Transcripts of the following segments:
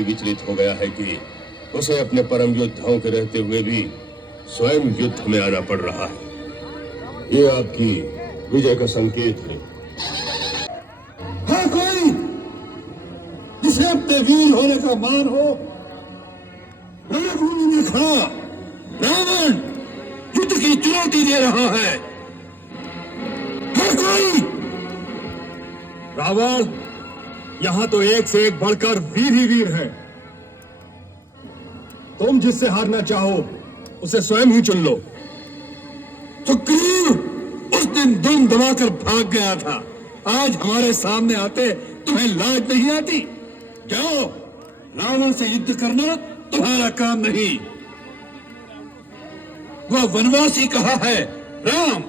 विचलित हो गया है कि उसे अपने परम योद्धाओं के रहते हुए भी स्वयं युद्ध में आना पड़ रहा है। ये आपकी विजय का संकेत है। हाँ, कोई जिसे अपने वीर होने का मान हो, रणभूमि में खड़ा रावण युद्ध की चुनौती दे रहा है। हाँ, कोई रावण यहां तो एक से एक बढ़कर वीर ही वीर है। तुम जिससे हारना चाहो उसे स्वयं ही चुन लो। सुग्रीव उस दिन दम दबाकर भाग गया था, आज हमारे सामने आते तुम्हें लाज नहीं आती? जाओ, रावण से युद्ध करना तुम्हारा काम नहीं। वह वनवासी कहा है राम।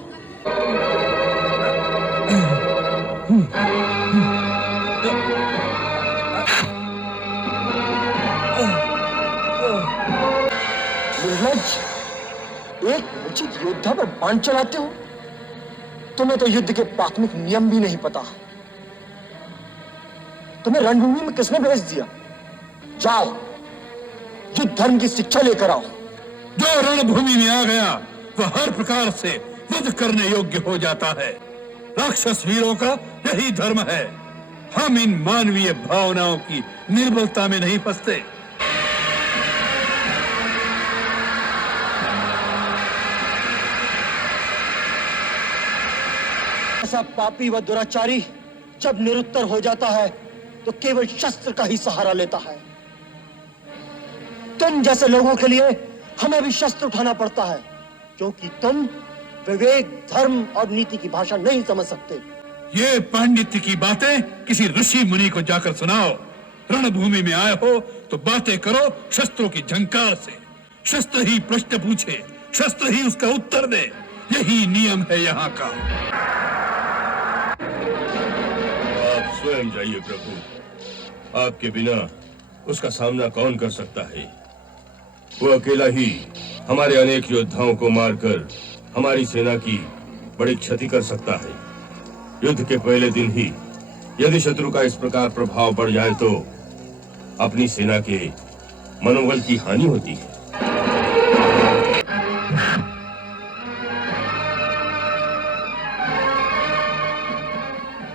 एक उचित योद्धा पर बाण चलाते हो? तुम्हें तो युद्ध के प्राथमिक नियम भी नहीं पता। तुम्हें रणभूमि में किसने भेज दिया? जाओ, युद्ध धर्म की शिक्षा लेकर आओ। जो रणभूमि में आ गया वह हर प्रकार से वध करने योग्य हो जाता है। राक्षस वीरों का यही धर्म है। हम इन मानवीय भावनाओं की निर्बलता में नहीं फंसते। ऐसा पापी व दुराचारी जब निरुत्तर हो जाता है तो केवल शस्त्र का ही सहारा लेता है। तुम जैसे लोगों के लिए हमें भी शस्त्र उठाना पड़ता है, क्योंकि तुम विवेक, धर्म और नीति की भाषा नहीं समझ सकते। ये पांडित्य की बातें किसी ऋषि मुनि को जाकर सुनाओ। रणभूमि में आए हो तो बातें करो शस्त्रों की झंकार से। शस्त्र ही प्रश्न पूछे, शस्त्र ही उसका उत्तर दे। यही नियम है यहाँ का। आप स्वयं जाइए प्रभु, आपके बिना उसका सामना कौन कर सकता है? वो अकेला ही हमारे अनेक योद्धाओं को मारकर हमारी सेना की बड़ी क्षति कर सकता है। युद्ध के पहले दिन ही यदि शत्रु का इस प्रकार प्रभाव बढ़ जाए तो अपनी सेना के मनोबल की हानि होती है।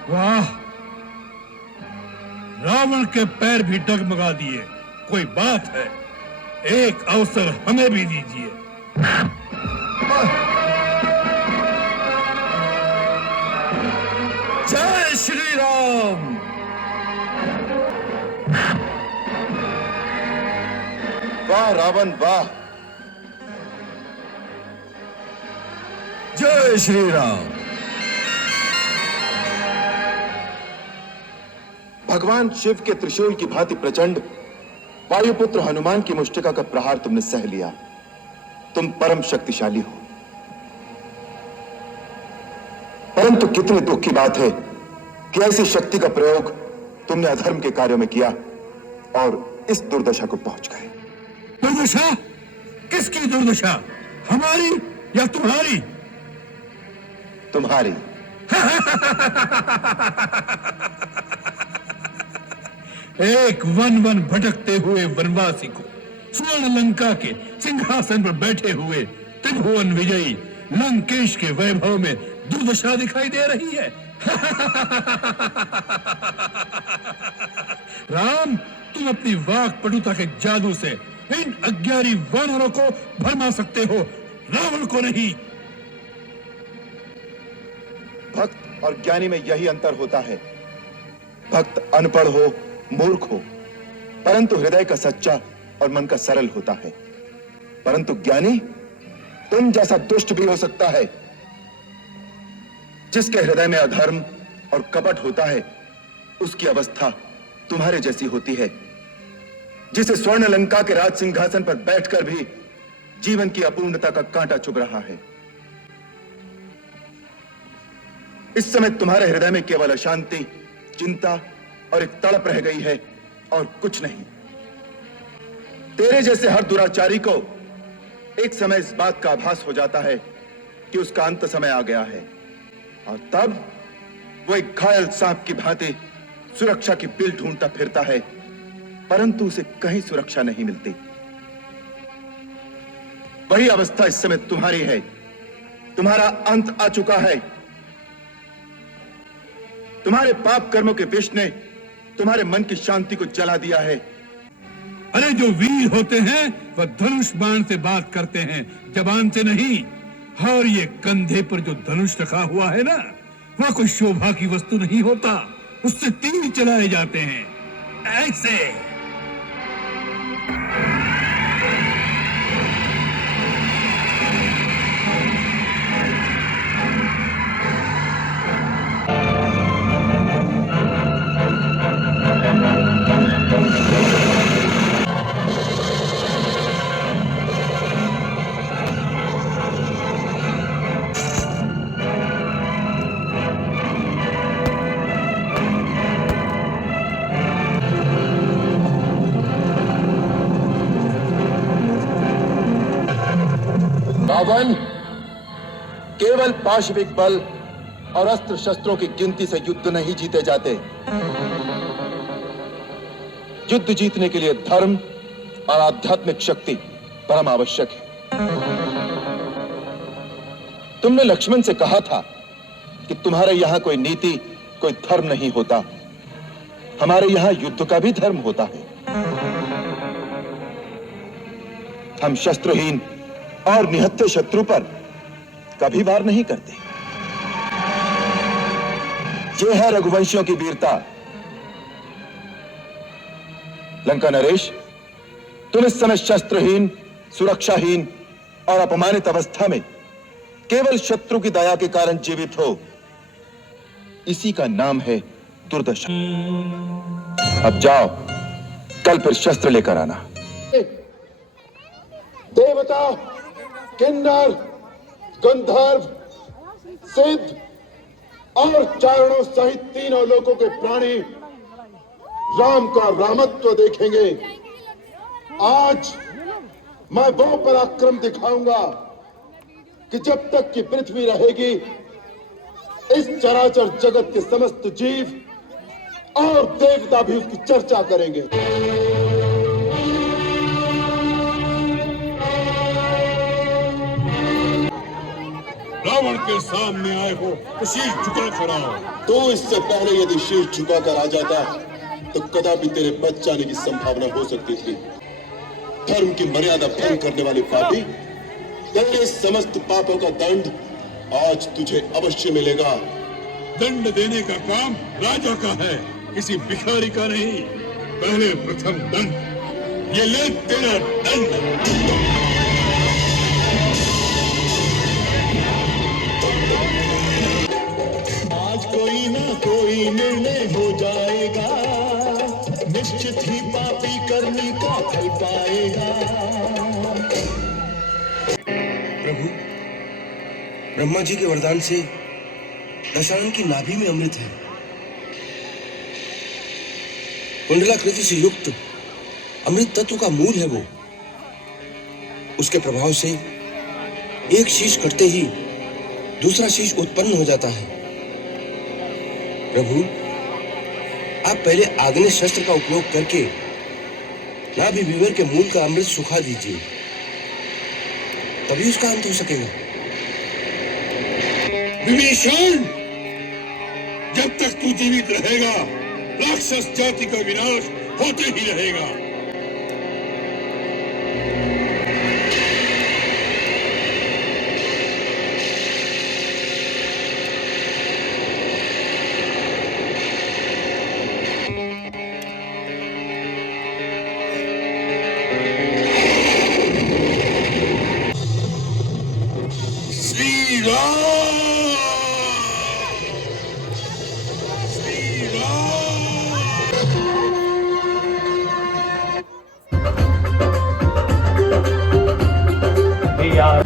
वाह, रावण के पैर भी डगमगा दिए। कोई बात है, एक अवसर हमें भी दीजिए। जय श्री राम। वाह रावण वाह। जय श्री राम। भगवान शिव के त्रिशूल की भांति प्रचंड वायुपुत्र हनुमान की मुष्टिका का प्रहार तुमने सह लिया। तुम परम शक्तिशाली हो, परंतु कितने दुख की बात है कि ऐसी शक्ति का प्रयोग तुमने अधर्म के कार्यों में किया और इस दुर्दशा को पहुंच गए। दुर्दशा? किसकी दुर्दशा, हमारी या तुम्हारी? तुम्हारी। एक वन वन भटकते हुए वनवासी को स्वर्ण लंका के सिंहासन पर बैठे हुए त्रिभुवन विजयी लंकेश के वैभव में दुर्दशा दिखाई दे रही है। राम, तुम अपनी वाक पटुता के जादू से इन अज्ञानी वानरों को भरमा सकते हो, रावण को नहीं। भक्त और ज्ञानी में यही अंतर होता है। भक्त अनपढ़ हो, मूर्ख हो, परंतु हृदय का सच्चा और मन का सरल होता है। परंतु ज्ञानी तुम जैसा दुष्ट भी हो सकता है। जिसके हृदय में अधर्म और कपट होता है उसकी अवस्था तुम्हारे जैसी होती है। जिसे स्वर्ण लंका के राज सिंहासन पर बैठकर भी जीवन की अपूर्णता का कांटा चुभ रहा है। इस समय तुम्हारे हृदय में केवल अशांति, चिंता और एक तड़प रह गई है और कुछ नहीं। तेरे जैसे हर दुराचारी को एक समय इस बात का आभास हो जाता है कि उसका अंत समय आ गया है, और तब वो एक घायल सांप की भांति सुरक्षा की बिल ढूंढता फिरता है, परंतु उसे कहीं सुरक्षा नहीं मिलती। वही अवस्था इस समय तुम्हारी है। तुम्हारा अंत आ चुका है। तुम्हारे पाप कर्मों के विष ने तुम्हारे मन की शांति को जला दिया है। अरे जो वीर होते हैं वह धनुष बाण से बात करते हैं, जबान से नहीं। और ये कंधे पर जो धनुष रखा हुआ है ना, वह कोई शोभा की वस्तु नहीं होता, उससे तीर चलाए जाते हैं ऐसे। रावण, केवल पाशविक बल और अस्त्र शस्त्रों की गिनती से युद्ध नहीं जीते जाते। युद्ध जीतने के लिए धर्म और आध्यात्मिक शक्ति परम आवश्यक है। तुमने लक्ष्मण से कहा था कि तुम्हारे यहां कोई नीति, कोई धर्म नहीं होता। हमारे यहां युद्ध का भी धर्म होता है। हम शस्त्रहीन और निहत्थे शत्रु पर कभी वार नहीं करते। यह है रघुवंशियों की वीरता। लंका नरेश, तुम इस समय शस्त्रहीन, सुरक्षाहीन और अपमानित अवस्था में केवल शत्रु की दया के कारण जीवित हो। इसी का नाम है दुर्दशा। अब जाओ, कल फिर शस्त्र लेकर आना। देवता, किन्नर, गंधर्व, सिद्ध और चारणों सहित तीनों लोकों के प्राणी राम का रामत्व देखेंगे। आज मैं वो पराक्रम दिखाऊंगा कि जब तक कि पृथ्वी रहेगी, इस चराचर जगत के समस्त जीव और देवता भी उसकी चर्चा करेंगे। रावण के सामने आए हो तो शीश झुका खड़ा हो। तो इससे पहले यदि शीश झुकाकर आ जाता तो कदापि तेरे बच जाने की संभावना हो सकती थी। धर्म की मर्यादा भंग करने वाले पापी, तेरे समस्त पापों का दंड आज तुझे अवश्य मिलेगा। दंड देने का काम राजा का है, किसी भिखारी का नहीं। पहले प्रथम दंड, ये ले तेरा दंड। कोई ना कोई निर्णय हो जाएगा, निश्चित ही पापी करने का फल पाएगा। प्रभु, ब्रह्मा जी के वरदान से दशानन की नाभि में अमृत है। कुंडलाकृति से युक्त अमृत तत्व का मूल है वो। उसके प्रभाव से एक शीश कटते ही दूसरा शीश उत्पन्न हो जाता है। प्रभु, आप पहले आग्नेय शस्त्र का उपयोग करके नाभि विवर के मूल का अमृत सुखा दीजिए, तभी उसका अंत हो सकेगा। विभीषण, जब तक तू जीवित रहेगा, राक्षस जाति का विनाश होते ही रहेगा। यार